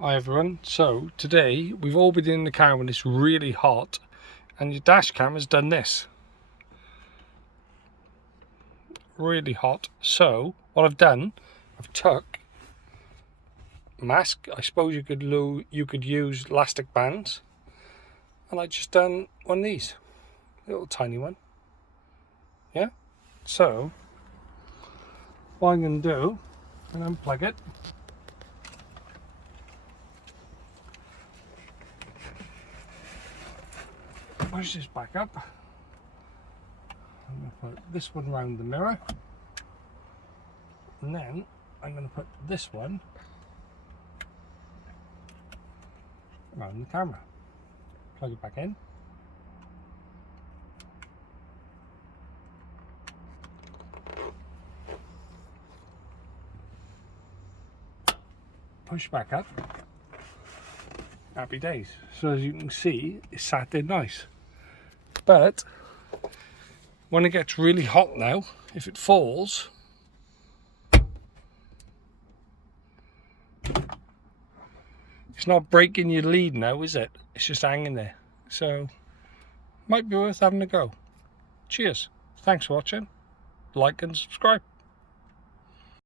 Hi everyone, so today we've all been in the car when it's really hot and your dash cam has done this. Really hot. So what I've done, I've took a mask. I suppose you could use elastic bands, and I just done one of these, a little tiny one. Yeah. So what I'm going to do, I'm going to unplug it. Push this back up. I'm going to put this one around the mirror, and then I'm going to put this one around the camera. Plug it back in. Push back up. Happy days. So as you can see, it's sat there nice. But when it gets really hot now, if it falls, it's not breaking your lead now, is it? It's just hanging there. So might be worth having a go. Cheers. Thanks for watching. Like and subscribe.